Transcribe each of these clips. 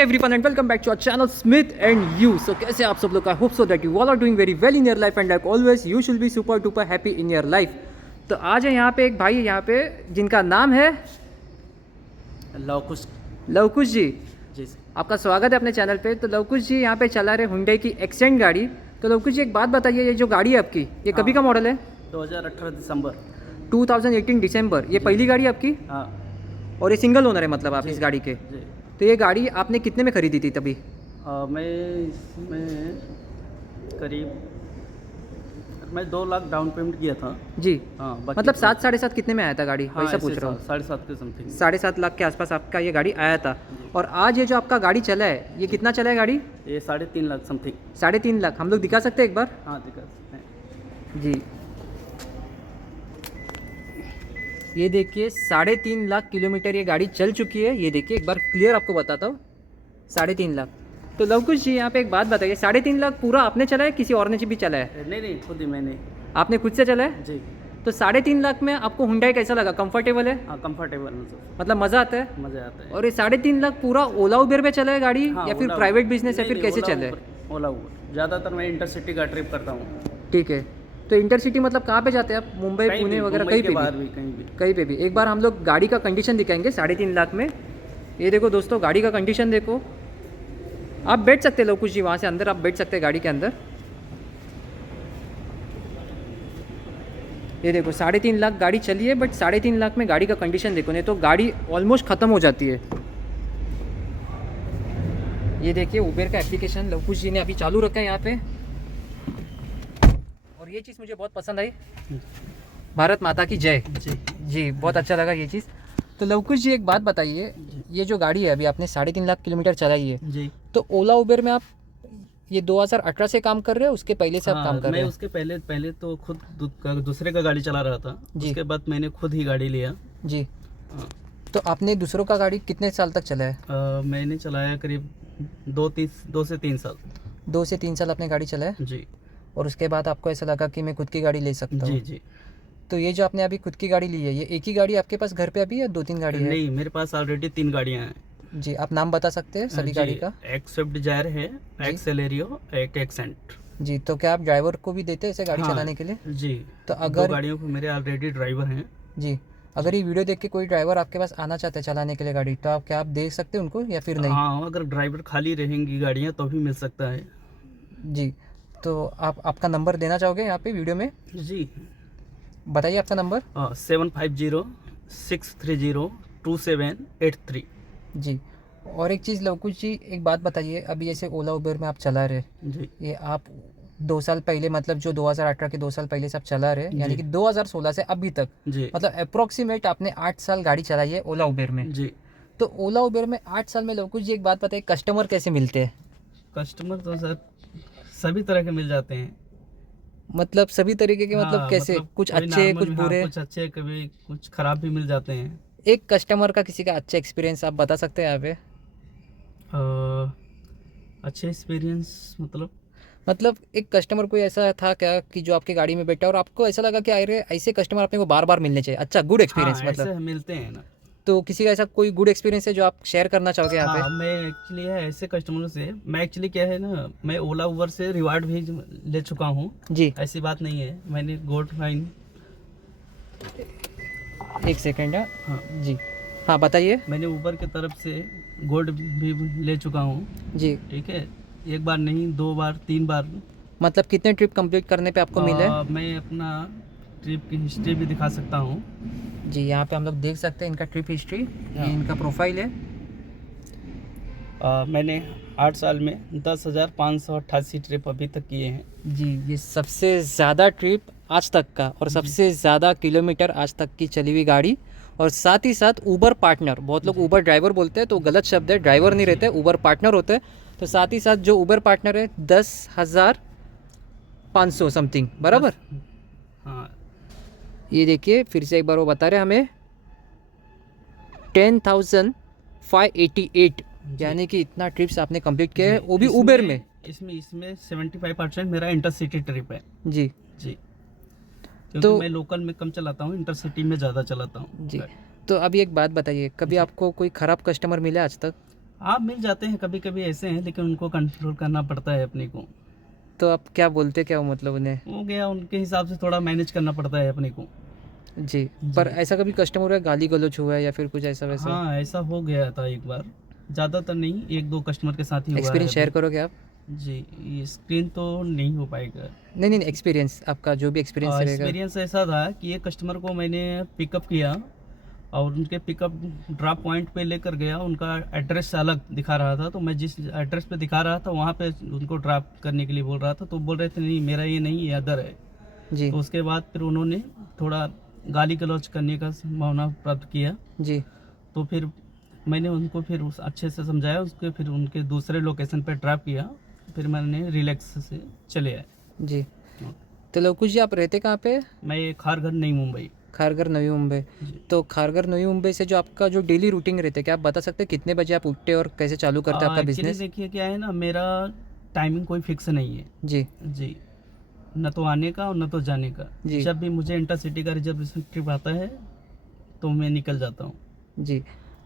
everyone and welcome back to our channel Smith and You. So कैसे आप सब लोग? I hope so that you all are doing very well in your life and like always you should be super duper happy in your life. तो आज है यहाँ पे एक भाई यहाँ पे जिनका नाम है लवकुश जी। आपका स्वागत है अपने चैनल पे। तो लवकुश जी यहाँ पे चला रहे हुंडई की एक्सेंट गाड़ी। तो लवकुश जी एक बात बताइए, ये जो गाड़ी है आपकी ये कभी का मॉडल है? 2018 दिसंबर 2018 दिसंबर। ये पहली गाड़ी है आपकी? हाँ। और ये सिंगल ओनर है मतलब आप इस गाड़ी के? जी। तो ये गाड़ी आपने कितने में खरीदी थी तभी? मैं इसमें करीब 2 लाख डाउन पेमेंट किया था जी। हाँ। मतलब 7 साढ़े 7 कितने में आया था गाड़ी? हाँ, वैसा पूछ रहा हूँ। 7.5 के समथिंग। 7.5 लाख के आसपास आपका ये गाड़ी आया था। और आज ये जो आपका गाड़ी चला है ये कितना चला है गाड़ी? ये 3.5 लाख समथिंग। 3.5 लाख। हम लोग दिखा सकते हैं एक बार? हाँ दिखा सकते हैं जी। ये देखिए 3.5 लाख किलोमीटर ये गाड़ी चल चुकी है। ये देखिए एक बार क्लियर आपको बताता हूँ, 3.5 लाख। तो लवकुश जी यहाँ पे एक बात बताइए, 3.5 लाख पूरा आपने चला है किसी और ने भी चला है? नहीं, खुद ही मैंने। आपने खुद से चला है जी। तो 3.5 लाख में आपको हुंडई कैसा लगा? कंफर्टेबल है? हाँ कंफर्टेबल, मतलब मज़ा आता है? मज़ा आता है। और ये 3.5 लाख पूरा ओला उबेर पे चला है गाड़ी? हाँ, या फिर प्राइवेट बिजनेस है? फिर कैसे चले है? ओला उबर। ज़्यादातर मैं इंटरसिटी का ट्रिप करता हूँ। ठीक है। तो इंटरसिटी मतलब कहाँ पे जाते हैं आप? मुंबई, पुणे वगैरह कहीं पे भी? कहीं पे भी। एक बार हम लोग गाड़ी का कंडीशन दिखाएंगे 3.5 लाख में। ये देखो दोस्तों, गाड़ी का कंडीशन देखो। आप बैठ सकते हैं लवकुश जी, वहाँ से अंदर आप बैठ सकते हैं गाड़ी के अंदर। ये देखो 3.5 लाख गाड़ी चली है, बट 3.5 लाख में गाड़ी का कंडीशन देखो, नहीं तो गाड़ी ऑलमोस्ट ख़त्म हो जाती है। ये देखिए उबेर का एप्लीकेशन लवकुश जी ने अभी चालू रखा है यहाँ पे। और ये चीज़ मुझे बहुत पसंद आई, भारत माता की जय। जी बहुत अच्छा लगा ये चीज़। तो लवकुश जी एक बात बताइए, ये जो गाड़ी है अभी आपने 3.5 लाख किलोमीटर चलाई है जी, तो ओला उबेर में आप ये 2018 से काम कर रहे हो? उसके पहले से आप काम कर रहे मैं हो? उसके पहले तो खुद दूसरे का गाड़ी चला रहा था। उसके बाद मैंने खुद ही गाड़ी लिया जी। हाँ। तो आपने दूसरों का गाड़ी कितने साल तक चला है? मैंने चलाया करीब 2 से 3 साल। 2 से 3 साल आपने गाड़ी चलाया जी। और उसके बाद आपको ऐसा लगा कि मैं खुद की गाड़ी ले सकता हूँ? जी जी। तो ये जो आपने अभी खुद की गाड़ी ली है, ये एक ही गाड़ी आपके पास घर पे अभी या 2-3 गाड़ी है? नहीं, मेरे पास ऑलरेडी 3 गाड़ियाँ हैं। जी। आप नाम बता सकते हैं सभी गाड़ी का? एक स्विफ्ट डिजायर है, एक सेलेरियो, एक एक्सेंट। जी। तो क्या आप ड्राइवर को भी देते हैं ऐसे गाड़ी हाँ, चलाने के लिए? जी। तो 2 अगर गाड़ियों को मेरे ऑलरेडी ड्राइवर हैं। जी, अगर ये वीडियो देख के कोई ड्राइवर आपके पास आना चाहते हैं चलाने के लिए गाड़ी, तो आप क्या आप दे सकते हैं उनको या फिर नहीं? हाँ, अगर ड्राइवर खाली रहेंगी गाड़ियाँ तो भी मिल सकता है। जी। तो आप आपका नंबर देना चाहोगे यहाँ पे वीडियो में? जी बताइए आपका नंबर। 7506302783। जी। और एक चीज़ लवकुश जी एक बात बताइए, अभी जैसे ओला उबर में आप चला रहे, जी ये आप 2 साल पहले मतलब जो 2018 के 2 साल पहले से आप चला रहे, यानी कि 2016 से अभी तक, जी मतलब अप्रोक्सीमेट आपने 8 साल गाड़ी चलाई है ओला उबर में। जी। तो ओला उबर में 8 साल में लवकुश जी एक बात बताइए, कस्टमर कैसे मिलते हैं? कस्टमर तो सर सभी तरह के मिल जाते हैं। मतलब सभी तरीके के? मतलब हाँ, कैसे? मतलब कुछ कोई अच्छे नॉर्मल कुछ भी, हाँ, बुरे? कुछ अच्छे, कभी कुछ खराब भी मिल जाते हैं। एक कस्टमर का किसी का अच्छा एक्सपीरियंस आप बता सकते हैं यहाँ पे? अच्छे एक्सपीरियंस मतलब एक कस्टमर कोई ऐसा था क्या कि जो आपकी गाड़ी में बैठा और आपको ऐसा लगा कि अरे ऐसे कस्टमर अपने को बार बार मिलने चाहिए? अच्छा, गुड एक्सपीरियंस हाँ, मतलब ऐसे मिलते हैं ना। तो किसी का ऐसा कोई गुड एक्सपीरियंस है जो आप शेयर करना चाहोगे यहाँ पे? हाँ, मैं एक्चुअली है ऐसे कस्टमरों से, मैं एक्चुअली क्या है ना, मैं ओला उबर से रिवार्ड भी ले चुका हूँ। जी। ऐसी बात नहीं है, मैंने गोल्ड फाइन। एक सेकेंड है। हाँ जी। हाँ बताइए। मैंने उबर की तरफ से गोल्ड भी ले चुका हूँ। जी। ठीक है, 1 बार नहीं, 2 बार 3 बार। मतलब कितने ट्रिप कंप्लीट करने पे आपको मिले? मैं अपना ट्रिप की हिस्ट्री भी दिखा सकता हूँ। जी। यहाँ पे हम लोग देख सकते हैं इनका ट्रिप हिस्ट्री, ये इनका प्रोफाइल है। मैंने 8 साल में 10,588 ट्रिप अभी तक किए हैं। जी। ये सबसे ज़्यादा ट्रिप आज तक का और सबसे ज़्यादा किलोमीटर आज तक की चली हुई गाड़ी। और साथ ही साथ ऊबर पार्टनर, बहुत लोग ऊबर ड्राइवर बोलते हैं तो गलत शब्द है, ड्राइवर नहीं रहते, ऊबर पार्टनर होते हैं। तो साथ ही साथ जो ऊबर पार्टनर है 10,500 समथिंग, बराबर? हाँ। ये देखिए फिर से एक बार वो बता रहे हमें 10,588, यानी कि इतना ट्रिप्स आपने कंप्लीट किया है, वो भी उबर में। इसमें 75% मेरा इंटरसिटी ट्रिप है। जी जी, क्योंकि मैं लोकल में कम चलाता हूँ, इंटरसिटी में ज़्यादा चलाता हूँ। जी। तो अभी एक बात बताइए, कभी आपको कोई ख़राब कस्टमर मिला आज तक? हाँ मिल जाते हैं, कभी कभी ऐसे हैं, लेकिन उनको कंट्रोल करना पड़ता है अपने को। तो आप क्या बोलते क्या हो मतलब उन्हें? हो गया, उनके हिसाब से थोड़ा मैनेज करना पड़ता है अपने को। जी। जी। पर ऐसा कभी कस्टमर हुआ है गाली गलौज हुआ है या फिर कुछ ऐसा वैसा? हाँ ऐसा हो गया था एक बार, ज़्यादातर नहीं, एक दो कस्टमर के साथ ही हुआ है एक्सपीरियंस शेयर अभी। करोगे आप? जी, ये स्क्रीन तो नहीं हो पाएगा। नहीं नहीं, एक्सपीरियंस आपका जो भी एक्सपीरियंस रहेगा। एक्सपीरियंस ऐसा था कि एक कस्टमर को मैंने पिकअप किया और उनके पिकअप ड्रॉप पॉइंट पे लेकर गया, उनका एड्रेस अलग दिखा रहा था, तो मैं जिस एड्रेस पे दिखा रहा था वहाँ पे उनको ड्रॉप करने के लिए बोल रहा था, तो बोल रहे थे नहीं मेरा ये नहीं, ये अदर है। जी तो उसके बाद फिर उन्होंने थोड़ा गाली गलौज करने का संभावना प्राप्त किया। जी तो फिर मैंने उनको फिर उस अच्छे से समझाया, उसके फिर उनके दूसरे लोकेशन पे ड्रॉप किया, फिर मैंने रिलैक्स से चले आए। जी। तो लवकुश जी आप रहते कहाँ पे? मैं खारघर नई मुंबई। खारघर नवी मुंबई। जी। तो खारघर नवी मुंबई से जो आपका जो डेली रूटीन रहते हैं, क्या आप बता सकते हैं कितने बजे आप उठते और कैसे चालू करते हैं आपका एक्चुअली बिजनेस? देखिए क्या है ना, मेरा टाइमिंग कोई फिक्स नहीं है। जी जी, न तो आने का और न तो जाने का। जी जब भी मुझे इंटरसिटी का रिजर्वेशन ट्रिप आता है तो मैं निकल जाता हूँ। जी।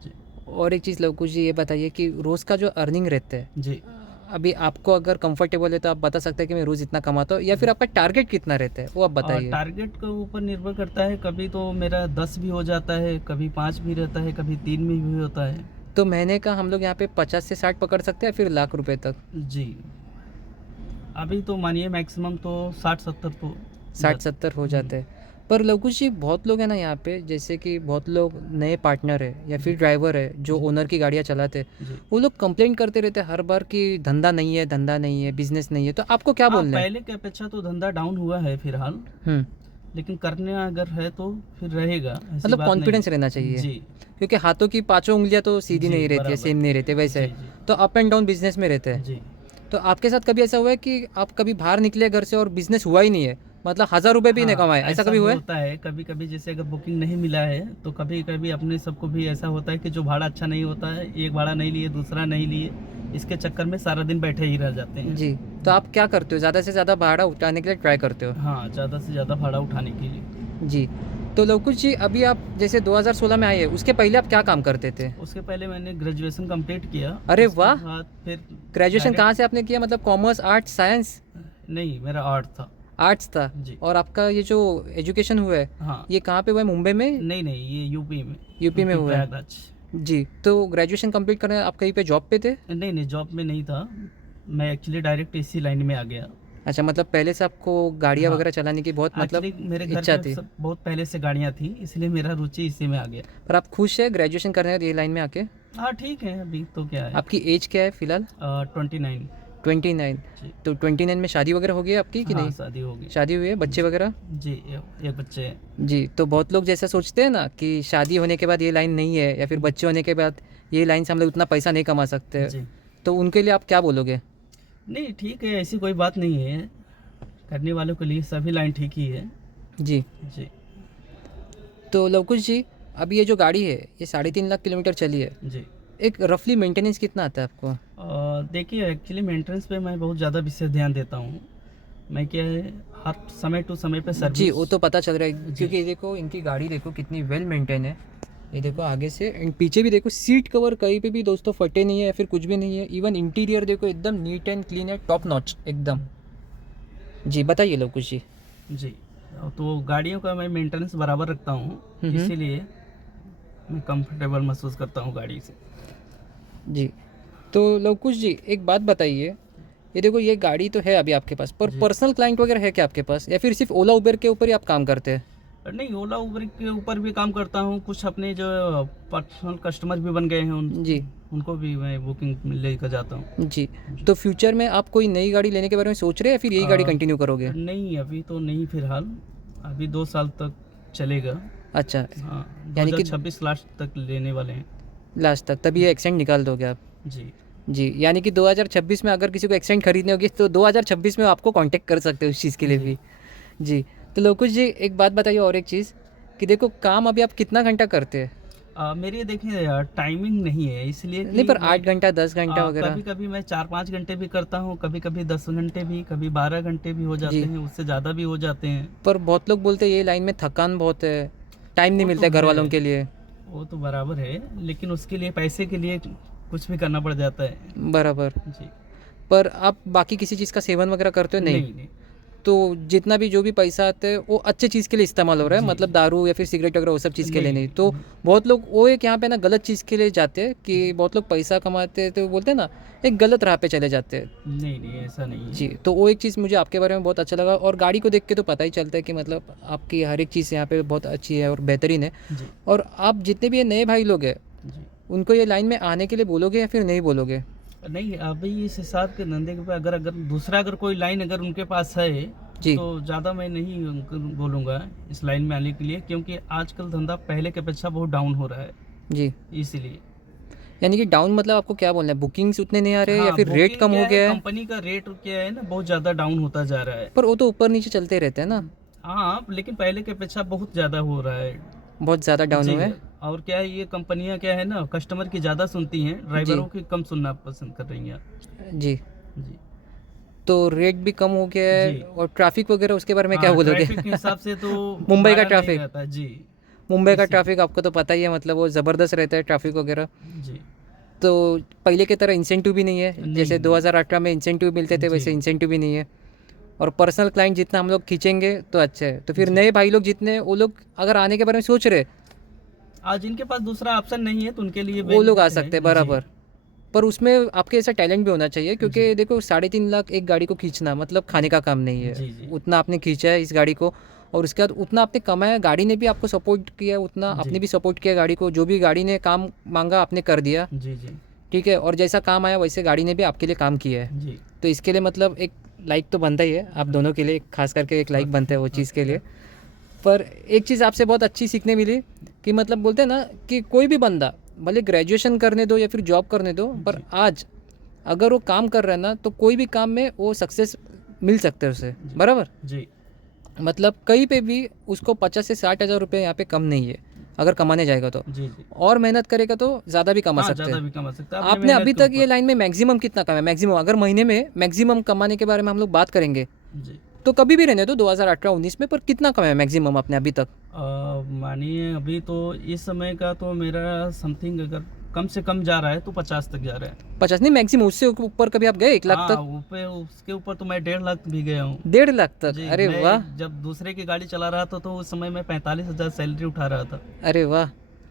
जी। और एक चीज़ लवकुश जी ये बताइए कि रोज़ का जो अर्निंग रहता है, जी। अभी आपको अगर कंफर्टेबल है तो आप बता सकते हैं कि मैं रोज़ इतना कमाता हूँ, या फिर आपका टारगेट कितना रहता है वो आप बताइए। टारगेट के ऊपर निर्भर करता है, कभी तो मेरा 10 भी हो जाता है, कभी 5 भी रहता है, कभी 3 भी होता है। तो महीने का हम लोग यहाँ पे 50 से 60 पकड़ सकते हैं, फिर लाख रुपए तक? जी, अभी तो मानिए मैक्सिमम तो 60-70 तो 60-70 हो जाते हैं। पर लवकुश जी बहुत लोग हैं ना यहाँ पे, जैसे कि बहुत लोग नए पार्टनर है या फिर ड्राइवर है जो जी। ओनर की गाड़ियाँ चलाते हैं, जी। वो लोग कंप्लेंट करते रहते हैं हर बार कि धंधा नहीं है, धंधा नहीं है, बिजनेस नहीं है। तो आपको क्या हाँ, बोलना है? पहले की अपेक्षा तो धंधा डाउन हुआ है फिलहाल, हम्म। लेकिन करने अगर है तो फिर रहेगा, ऐसी मतलब बात कॉन्फिडेंस नहीं। रहना चाहिए, जी। क्योंकि हाथों की पांचों उंगलियां तो सीधी जी, नहीं रहती है, बराबर। सेम नहीं रहते वैसे जी। है। जी। तो अप एंड डाउन बिजनेस में रहते हैं। जी। तो आपके साथ कभी ऐसा हुआ है कि आप कभी बाहर निकले घर से और बिजनेस हुआ ही नहीं है, मतलब 1000 रुपये भी नहीं हाँ, कमाए, ऐसा कभी हुआ है? होता है कभी कभी, जैसे अगर बुकिंग नहीं मिला है तो कभी कभी अपने सबको भी ऐसा होता है कि जो भाड़ा अच्छा नहीं होता है, एक भाड़ा नहीं लिए दूसरा नहीं लिए, इसके चक्कर में सारा दिन बैठे ही रह जाते हैं। जी। तो आप क्या करते हो, ज़्यादा से ज़्यादा भाड़ा उठाने के लिए ट्राई करते हो? हाँ, ज़्यादा से ज़्यादा भाड़ा उठाने के लिए। जी। तो लवकुश जी अभी आप जैसे 2016 में आए हैं, उसके पहले आप क्या काम करते थे? उसके पहले मैंने ग्रेजुएशन कंप्लीट किया। अरे उसके वाह! बाद फिर ग्रेजुएशन direct- कहाँ से आपने किया, मतलब कॉमर्स, आर्ट्स, साइंस? नहीं, मेरा आर्ट था। आर्ट्स था। जी। और आपका ये जो एजुकेशन हुआ है हाँ। ये कहाँ पे हुआ है, मुंबई में? नहीं नहीं, ये यूपी में। यूपी में हुआ है। प्रयागराज। जी। तो ग्रेजुएशन कंप्लीट करने आप कहीं पे जॉब पे थे? नहीं नहीं, जॉब में नहीं था, मैं एक्चुअली डायरेक्ट इसी लाइन में आ गया। अच्छा, मतलब पहले से आपको गाड़ियाँ हाँ। वगैरह चलाने की बहुत मतलब एक्चुअली मेरे घर इच्छा पे थी? बहुत पहले से गाड़ियाँ थी, इसलिए मेरा रुचि इसी में आ गया। पर आप खुश है ग्रेजुएशन करने के ये लाइन में आके? हाँ ठीक है, अभी तो क्या है। आपकी एज क्या है फिलहाल? 29। 29। जी। तो 29 में शादी वगैरह हो गई है आपकी कि हाँ, नहीं? शादी हो गई। शादी हुई है, बच्चे वगैरह? जी, एक बच्चे हैं। जी। तो बहुत लोग जैसा सोचते हैं ना कि शादी होने के बाद ये लाइन नहीं है, या फिर बच्चे होने के बाद ये लाइन से हम लोग उतना पैसा नहीं कमा सकते, जी। तो उनके लिए आप क्या बोलोगे? नहीं ठीक है, ऐसी कोई बात नहीं है, करने वालों के लिए सभी लाइन ठीक ही है। जी। जी। तो लवकुश जी अभी ये जो गाड़ी है ये 3.5 लाख किलोमीटर चली है, जी। एक रफली मेंटेनेंस कितना आता है आपको? देखिए एक्चुअली मेंटेनेंस पे मैं बहुत ज़्यादा विशेष ध्यान देता हूँ। मैं क्या है, हर समय टू समय पे सर्विस। जी, वो तो पता चल रहा है जी। क्योंकि ये देखो इनकी गाड़ी देखो कितनी वेल मेंटेन है। ये देखो आगे से एंड पीछे भी देखो, सीट कवर कहीं पे भी दोस्तों फटे नहीं है या फिर कुछ भी नहीं है। इवन इंटीरियर देखो एकदम नीट एंड क्लीन है, टॉप नॉच एकदम। जी बताइए लवकुश जी। जी, तो गाड़ियों का मैं मेंटेनेंस बराबर रखता हूँ, इसीलिए मैं कंफर्टेबल महसूस करता हूँ गाड़ी से। जी। तो लवकुश जी एक बात बताइए, ये देखो ये गाड़ी तो है अभी आपके पास, पर जी। पर्सनल क्लाइंट वगैरह है क्या आपके पास, या फिर सिर्फ ओला उबर के ऊपर ही आप काम करते हैं? नहीं, ओला उबर के ऊपर भी काम करता हूँ, कुछ अपने जो पर्सनल कस्टमर भी बन गए हैं जी। उनको भी मैं बुकिंग लेकर जाता हूँ। जी। तो फ्यूचर में आप कोई नई गाड़ी लेने के बारे में सोच रहे हैं या फिर यही गाड़ी कंटिन्यू करोगे? नहीं, अभी तो नहीं फिलहाल, अभी 2 साल तक चलेगा। अच्छा, हाँ, यानी कि 2026 लास्ट तक लेने वाले हैं। लास्ट तक, तभी ये एक्सेंट निकाल दोगे आप? जी। जी, यानी कि 2026 में अगर किसी को एक्सेंट खरीदनी होगी तो 2026 में आपको कांटेक्ट कर सकते हो उस चीज़ के लिए भी। जी। तो लवकुश जी एक बात बताइए, और एक चीज़ कि देखो काम अभी आप कितना घंटा करते हैं? मेरी देखिए टाइमिंग नहीं है, इसलिए नहीं, पर 8 घंटा 10 घंटा वगैरह? कभी कभी मैं 4-5 घंटे भी करता हूँ, कभी कभी 10 घंटे भी, कभी 12 घंटे भी हो जाते जी। हैं, उससे ज़्यादा भी हो जाते हैं। पर बहुत लोग बोलते हैं ये लाइन में थकान बहुत है, टाइम नहीं वो मिलता है तो घर है। वालों के लिए। वो तो बराबर है, लेकिन उसके लिए पैसे के लिए कुछ भी करना पड़ जाता है। बराबर। जी। पर आप बाकी किसी चीज़ का सेवन वगैरह करते हो? नहीं। नहीं। तो जितना भी जो भी पैसा आता है वो अच्छे चीज़ के लिए इस्तेमाल हो रहा है, जी, मतलब जी। दारू या फिर सिगरेट वगैरह वो सब चीज़ के लिए नहीं। तो नहीं। बहुत लोग वो एक यहाँ पे ना गलत चीज़ के लिए जाते हैं कि बहुत लोग पैसा कमाते हैं तो बोलते हैं ना एक गलत राह पे चले जाते हैं। नहीं, ऐसा नहीं है। जी, तो वो एक चीज़ मुझे आपके बारे में बहुत अच्छा लगा और गाड़ी को देख के तो पता ही चलता है कि मतलब आपकी हर एक चीज़ यहाँ पे बहुत अच्छी है और बेहतरीन है। जी, और आप जितने भी ये नए भाई लोग हैं जी। उनको ये लाइन में आने के लिए बोलोगे या फिर नहीं बोलोगे? नहीं, अभी इस हिसाब के धंधे के पे अगर दूसरा अगर कोई लाइन अगर उनके पास है, जी। तो ज़्यादा मैं नहीं उनको बोलूँगा इस लाइन में आने के लिए, क्योंकि आजकल धंधा पहले के अपेक्षा बहुत डाउन हो रहा है, जी, इसीलिए। यानी कि डाउन मतलब आपको क्या बोलना है, बुकिंग्स उतने नहीं आ रहे या हाँ, फिर रेट बुकिंग कम क्या हो है, गया है? कंपनी का रेट क्या है ना, बहुत ज़्यादा डाउन होता जा रहा है। पर वो तो ऊपर नीचे चलते रहते हैं ना, हाँ, लेकिन पहले के अपेक्षा बहुत ज़्यादा हो रहा है। बहुत ज़्यादा डाउन जी। हुआ है। और क्या है, ये कंपनियां क्या है ना, कस्टमर की ज़्यादा सुनती हैं, ड्राइवरों की कम सुनना पसंद कर रही हैं। जी, जी। तो रेट भी कम हो गया है जी। और ट्रैफिक वगैरह उसके बारे में क्या हाँ, बोलोगे? ट्रैफिक के हिसाब से तो मुंबई का हमारा नहीं ट्रैफिक, रहता। जी। मुंबई का इसी ट्रैफिक आपको तो पता ही है, मतलब वो ज़बरदस्त रहता है ट्रैफिक वगैरह। जी। तो पहले की तरह इंसेंटिव भी नहीं है, नहीं, जैसे नहीं। 2018 में इंसेंटिव मिलते थे वैसे जी। इंसेंटिव भी नहीं है। और पर्सनल क्लाइंट जितना हम लोग खींचेंगे तो अच्छा है। तो फिर जी। नए भाई लोग जितने वो लोग अगर आने के बारे में सोच रहे आज जिनके पास दूसरा ऑप्शन नहीं है तो उनके लिए वो लोग आ बेनिफिट है। सकते हैं, जी। बराबर। पर उसमें आपके ऐसा टैलेंट भी होना चाहिए, जी। क्योंकि देखो 3.5 लाख एक गाड़ी को खींचना मतलब खाने का काम नहीं है। जी, जी। उतना आपने खींचा है इस गाड़ी को और उसके बाद उतना आपने कमाया, गाड़ी ने भी आपको सपोर्ट किया, उतना आपने जी। भी सपोर्ट किया गाड़ी को, जो भी गाड़ी ने काम मांगा आपने कर दिया। जी। जी। ठीक है, और जैसा काम आया वैसे गाड़ी ने भी आपके लिए काम किया है। जी। तो इसके लिए मतलब एक लाइक तो बनता ही है आप दोनों के लिए, खास करके एक लाइक बनता है वो चीज़ के लिए। पर एक चीज़ आपसे बहुत अच्छी सीखने मिली कि मतलब बोलते हैं ना कि कोई भी बंदा भले ग्रेजुएशन करने दो या फिर जॉब करने दो, पर आज अगर वो काम कर रहा है ना तो कोई भी काम में वो सक्सेस मिल सकता है उसे, बराबर। जी। मतलब कहीं पे भी उसको 50 से 60 हज़ार रुपये यहाँ पे कम नहीं है अगर कमाने जाएगा तो। जी। जी। और मेहनत करेगा तो ज़्यादा भी कमा हाँ, सकते ज़्यादा हैं। भी कमा सकता है अपनी आपने मेहनत अभी के तक ये ऊपर। लाइन में मैक्सिमम कितना कमाया? मैक्सिमम अगर महीने में मैक्सिमम कमाने के बारे में हम लोग बात करेंगे जी। तो कभी भी रहने दो 2018-19 में, पर कितना कमाया मैक्सिमम आपने अभी तक? मानिए अभी तो इस समय का तो मेरा समथिंग अगर कम से कम जा रहा है तो 50 तक जा रहा है। 50 नहीं, मैक्सिमम उससे ऊपर कभी आप गए 1 लाख हाँ, तक? उसके ऊपर तो मैं 1.5 लाख भी गया हूँ। 1.5 लाख तक? जी। अरे वाह, मैं जब दूसरे की गाड़ी चला रहा था तो उस समय मैं 45,000 सैलरी उठा रहा था, अरे वाह।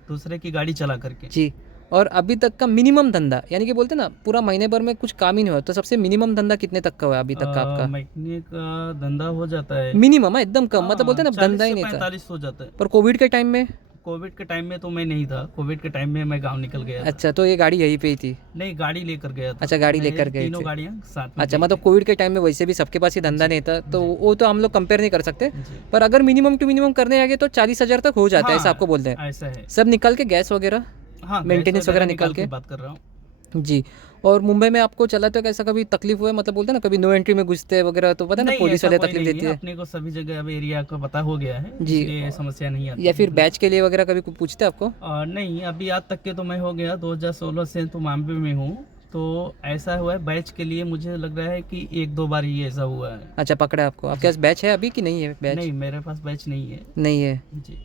दूसरे की गाड़ी चला करके। जी, और अभी तक का मिनिमम धंधा, यानी कि बोलते ना पूरा महीने भर में कुछ काम ही नहीं हुआ, तो सबसे मिनिमम धंधा कितने तक का हुआ अभी तक का आपका? मैकेनिक का धंधा हो जाता है। मिनिमम है एकदम कम, मतलब बोलते ना 40 धंधा ही से नहीं था। 45 हो जाता है। पर कोविड के टाइम में? कोविड के टाइम में तो मैं नहीं था, कोविड के टाइम में मैं गांव निकल गया था। अच्छा, तो ये गाड़ी यहीं पे ही थी? नहीं, गाड़ी लेकर गया था। अच्छा, गाड़ी मैं लेकर गए तीनों थे। गाड़ियाँ साथ में अच्छा, गई मतलब थी। कोविड के टाइम में वैसे भी सबके पास ही धंधा नहीं था, तो वो तो हम लोग कंपेयर नहीं कर सकते। जी। पर अगर मिनिमम टू मिनिमम करने आगे तो 40 हज़ार तक हो जाता है, ऐसा आपको बोलते हैं? ऐसा है। सब निकल के गैस वगैरह, हाँ, मेंटेनेंस वगैरह निकल के? बात कर रहा हूँ। जी। और मुंबई में आपको चलाते हो कैसा कभी तकलीफ हुआ है, मतलब बोलते हैं ना कभी नो एंट्री में घुसते हैं वगैरह, तो पता है ना नहीं, पुलिस ऐसा वाले कोई तकलीफ नहीं देती है, है? अपने को सभी जगह अब एरिया का पता हो गया है, जी। इसलिए समस्या नहीं आती। या फिर बैच के लिए वगैरह कभी पूछते हैं आपको? नहीं, अभी आज तक के तो मैं हो गया 2016 से तो मुंबई में हूँ, तो ऐसा हुआ है बैच के लिए मुझे लग रहा है कि 1-2 बार ही ऐसा हुआ है। अच्छा, पकड़ा आपको। आपके पास बैच है अभी कि नहीं है बैच? नहीं, मेरे पास बैच नहीं है। नहीं है। जी।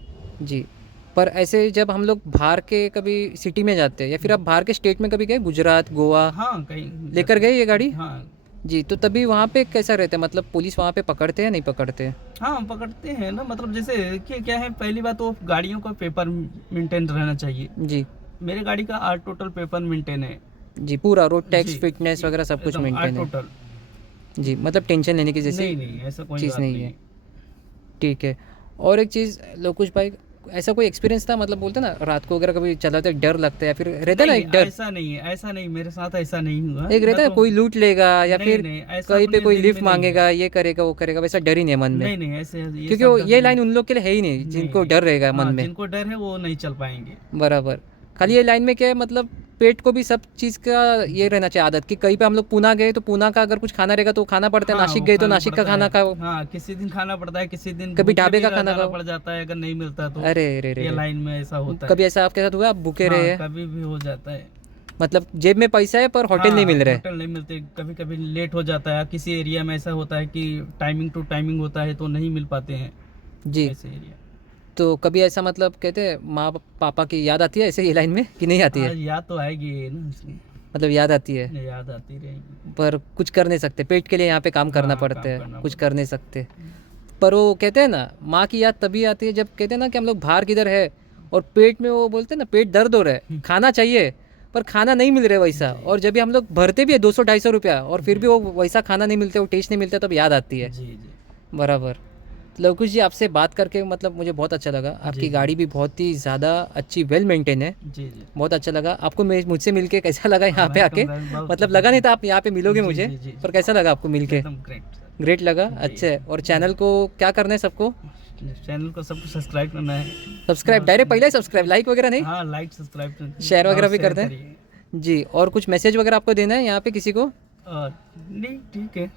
जी। पर ऐसे जब हम लोग बाहर के कभी सिटी में जाते हैं या फिर आप बाहर के स्टेट में कभी गए, गुजरात, गोवा, हाँ, कहीं लेकर गए ये गाड़ी? हाँ। जी, तो तभी वहाँ पे कैसा रहता है, मतलब पुलिस वहाँ पे पकड़ते हैं नहीं पकड़ते? हाँ, पकड़ते हैं ना, मतलब जैसे कि क्या है, पहली बात तो गाड़ियों का पेपर मेंटेन रहना चाहिए। जी। मेरे गाड़ी का आर टोटल पेपर मेंटेन है। जी, पूरा रोड टैक्स, जी, फिटनेस वगैरह सब कुछ एकदम मेंटेन है? टोटल। जी, मतलब टेंशन लेने की जैसी नहीं, ऐसा कोई चीज़ बात नहीं है। ठीक है। और एक चीज़ लोकुश भाई, ऐसा कोई एक्सपीरियंस था, मतलब बोलते ना रात को अगर कभी चलाते डर लगता है या फिर रहता है ना नहीं, एक डर, ऐसा नहीं, मेरे साथ ऐसा नहीं हुआ। एक रहता है मैं तो- कोई लूट लेगा या नहीं, फिर नहीं, ऐसा कहीं पे अपने कोई दिल लिफ्ट में नहीं मांगेगा, ये करेगा वो करेगा, वैसा डर ही नहीं है मन में? नहीं, ऐसे ये क्योंकि सब वो डर ये नहीं। लाइन उन लोग के लिए है ही नहीं जिनको नहीं, डर रहेगा मन हाँ, में। जिनको डर है वो नहीं चल पाएंगे। बराबर। खाली ये लाइन में क्या है, मतलब पेट को भी सब चीज़ का ये रहना चाहिए आदत, कि कहीं पे हम लोग पूना गए तो पूना का अगर कुछ खाना रहेगा तो खाना पड़ता है, हाँ, नासिक वो गए तो खाना नासिक का पड़ता खाना है। खाओ। हाँ, किसी दिन खाना पड़ता है, किसी दिन कभी भूखे ढाबे भी का रह खाना जाना खाओ। पड़ जाता है अगर नहीं मिलता तो। अरे रे रे ये रे। लाइन में ऐसा होता है। कभी ऐसा आपके साथ हुआ आप भूखे रहे हैं? कभी भी हो जाता है। मतलब जेब में पैसा है पर होटल नहीं मिल रहा है? होटल नहीं मिलते, कभी कभी लेट हो जाता है, किसी एरिया में ऐसा होता है कि टाइमिंग टू टाइमिंग होता है तो नहीं मिल पाते हैं। जी। ऐसे एरिया। तो कभी ऐसा मतलब कहते हैं माँ पापा की याद आती है ऐसे ये लाइन में कि नहीं आती है? याद तो आएगी ना इसमें, मतलब याद आती है याद आती रहेगी। पर कुछ कर नहीं सकते, पेट के लिए यहाँ पे काम करना हाँ, पड़ता काम है, करना कुछ कर नहीं सकते। पर वो कहते हैं ना माँ की याद तभी आती है जब कहते हैं ना कि हम लोग बाहर किधर है और पेट में वो बोलते हैं ना पेट दर्द हो रहा है, खाना चाहिए पर खाना नहीं मिल रहा है वैसा, और जब भी हम लोग भरते भी है 200-250 रुपया और फिर भी वो वैसा खाना नहीं मिलता, वो टेस्ट नहीं मिलता, तब याद आती है। जी जी बराबर। लवकुश जी आपसे बात करके मतलब मुझे बहुत अच्छा लगा, आपकी गाड़ी भी बहुत ही ज़्यादा अच्छी वेल मेंटेन है, जी जी। बहुत अच्छा लगा। आपको मुझसे मिलके कैसा लगा यहाँ पे आके? मतलब लगा नहीं था आप यहाँ पे मिलोगे जी, मुझे, जी, जी, पर कैसा लगा आपको मिलके? एकदम ग्रेट। ग्रेट लगा, अच्छा है। और चैनल को क्या करना है सबको? चैनल को सबको सब्सक्राइब करना है। सब्सक्राइब डायरेक्ट पहले ही सब्सक्राइब, लाइक वगैरह नहीं? हाँ, लाइक सब्सक्राइब शेयर वगैरह भी शेयर करते हैं करिए। जी। और कुछ मैसेज वगैरह आपको देना है यहाँ पे किसी को? नहीं, ठीक है,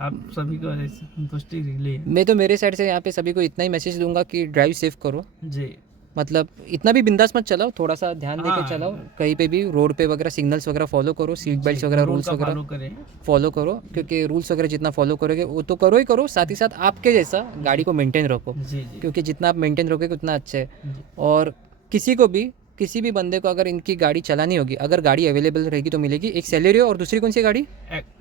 आप सभी को ऐसे संतुष्टि लिए। मैं तो मेरे साइड से यहाँ पे सभी को इतना ही मैसेज दूंगा कि ड्राइव सेफ करो, जी। मतलब इतना भी बिंदास मत चलाओ, थोड़ा सा ध्यान देके हाँ, चलाओ, कहीं पे भी रोड पे वगैरह सिग्नल्स वगैरह फॉलो करो, सीट बेल्ट वगैरह रूल्स वगैरह फॉलो करें। फॉलो करो, क्योंकि रूल्स वगैरह जितना फॉलो करोगे वो तो करो ही करो, साथ ही साथ आपके जैसा गाड़ी को मेंटेन रखो, जी जी क्योंकि जितना आप मेंटेन रखोगे उतना अच्छा है। जी। और किसी भी बंदे को अगर इनकी गाड़ी चलानी होगी, अगर गाड़ी अवेलेबल रहेगी तो मिलेगी। एक सेलेरियो और दूसरी कौन सी गाड़ी?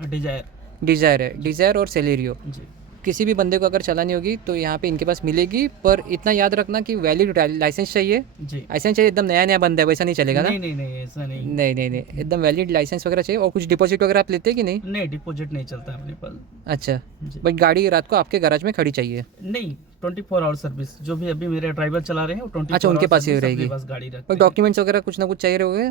डिजायर। डिज़ायर है, डिज़ायर और सेलेरियो। जी किसी भी बंदे को अगर चलानी होगी तो यहाँ पे इनके पास मिलेगी, पर इतना याद रखना कि वैलिड लाइसेंस चाहिए। जी। ऐसा नहीं चाहिए एकदम नया नया बंदा है वैसा नहीं चलेगा ना? नहीं नहीं नहीं, ऐसा नहीं। नहीं, एकदम वैलिड लाइसेंस वगैरह चाहिए। और कुछ डिपॉजिट वगैरह आप लेते हैं कि नहीं? नहीं, डिपॉजिट नहीं चलता अपने पास। अच्छा, जी। बट गाड़ी रात को आपके गैराज में खड़ी चाहिए? नहीं, 24 आवर सर्विस, जो भी अभी मेरे ड्राइवर चला रहे हैं वो 24 अच्छा, उनके पास ही सर्विस रहेगी। अपने पास गाड़ी रखते पर हैं। डॉक्यूमेंट्स वगैरह कुछ ना कुछ चाहिए रहोगे?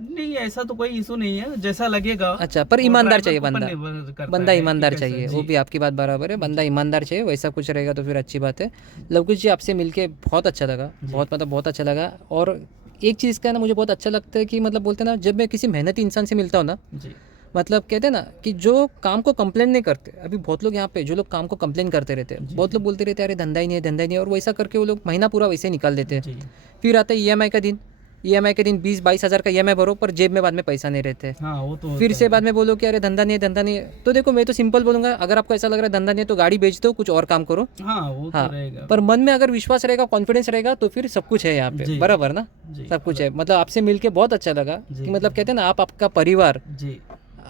नहीं, ऐसा तो कोई इशू नहीं है, जैसा लगेगा। अच्छा, पर वो ईमानदार ड्राइवर चाहिए के ऊपर बंदा, निर्भर करता बंदा है कि ईमानदार कैसा। चाहिए, जी। वो भी आपकी बात बराबर है, बंदा ईमानदार चाहिए, वैसा कुछ रहेगा तो फिर अच्छी बात है। लवकुश जी आपसे मिलके बहुत अच्छा लगा, बहुत मतलब बहुत अच्छा लगा। और एक चीज़ का ना मुझे बहुत अच्छा लगता है कि मतलब बोलते हैं ना, जब मैं किसी मेहनती इंसान से मिलता हूँ ना, जी मतलब कहते हैं ना कि जो काम को कंप्लेन नहीं करते। अभी बहुत लोग यहाँ पे जो लोग काम को कंप्लेन करते रहते हैं, बहुत लोग बोलते रहते हैं अरे धंधा ही नहीं है, धंधा ही नहीं है, और वैसा करके वो लोग महीना पूरा वैसे ही निकाल देते हैं। जी। फिर आता है EMI का दिन, EMI के दिन 20-22 हज़ार का EMI भरो, पर जेब में बाद में पैसा नहीं रहते। हाँ, वो तो फिर होता से है। बाद में बोलो कि अरे धंधा नहीं है, धंधा नहीं है। तो देखो मैं तो सिंपल बोलूँगा, अगर आपको ऐसा लग रहा है धंधा नहीं है तो गाड़ी बेच दो, कुछ और काम करो। हाँ, वो हाँ, तो रहेगा। पर मन में अगर विश्वास रहेगा, कॉन्फिडेंस रहेगा, तो फिर सब कुछ है यहाँ पे, जी। बराबर ना? जी। सब कुछ है। मतलब आपसे मिलके बहुत अच्छा लगा जी। कि मतलब कहते हैं ना, आप आपका परिवार, जी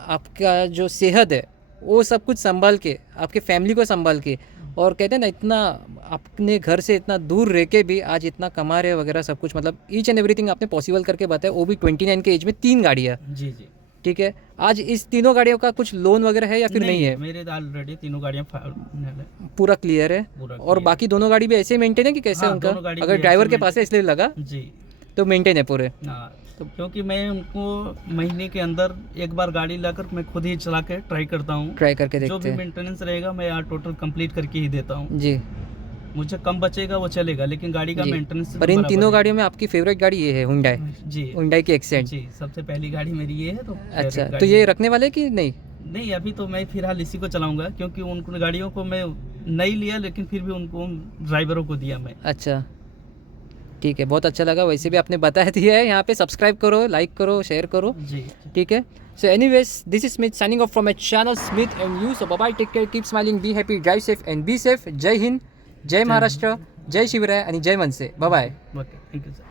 आपका जो सेहत है वो सब कुछ संभाल के, आपके फैमिली को संभाल के, और कहते हैं ना इतना अपने घर से इतना दूर रह के भी आज इतना कमा रहे वगैरह सब कुछ, मतलब ईच एंड एवरीथिंग आपने पॉसिबल करके बताया, वो भी 29 के एज में 3 गाड़ियाँ। जी जी। ठीक है, आज इस तीनों गाड़ियों का कुछ लोन वगैरह है या फिर नहीं है? मेरे ऑलरेडी तीनों गाड़ियाँ पूरा क्लियर है। पूरा और clear बाकी दोनों गाड़ी भी ऐसे मेंटेन है कि कैसे हाँ, उनका? दोनों गाड़ी अगर भी ड्राइवर ऐसे के पास है इसलिए लगा, जी। तो मेंटेन है पूरे? हाँ, क्योंकि मैं उनको महीने के अंदर एक बार गाड़ी लाकर मैं खुद ही चला के ट्राई करता हूँ। ट्राई करके जो देखते भी हैं मेंटेनेंस रहेगा मैं यहाँ टोटल कंप्लीट करके ही देता हूँ। जी। मुझे कम बचेगा वो चलेगा, लेकिन गाड़ी का जी। मेंटेनेंस पर इन तीनों गाड़ियों में आपकी फेवरेट गाड़ी ये है, हुंडई? जी हुंडई की एक्सेंट। जी, सबसे पहली गाड़ी मेरी ये है। तो अच्छा, favorite तो ये गाड़ी रखने वाले कि नहीं? नहीं, अभी तो मैं फिलहाल इसी को चलाऊंगा, क्योंकि उन गाड़ियों को मैं नहीं लिया, लेकिन फिर भी उनको ड्राइवरों को दिया मैं। अच्छा, ठीक है, बहुत अच्छा लगा। वैसे भी आपने बता दिया है, यहाँ पे सब्सक्राइब करो, लाइक करो, शेयर करो, जी। ठीक है। So anyways, this is Smith signing off from my channel Smith and you. So bye bye, take care, keep smiling, be happy, drive safe and be safe. जय हिंद, जय महाराष्ट्र, जय शिवराय आणि जय MNS. Bye bye. Okay, thank you sir.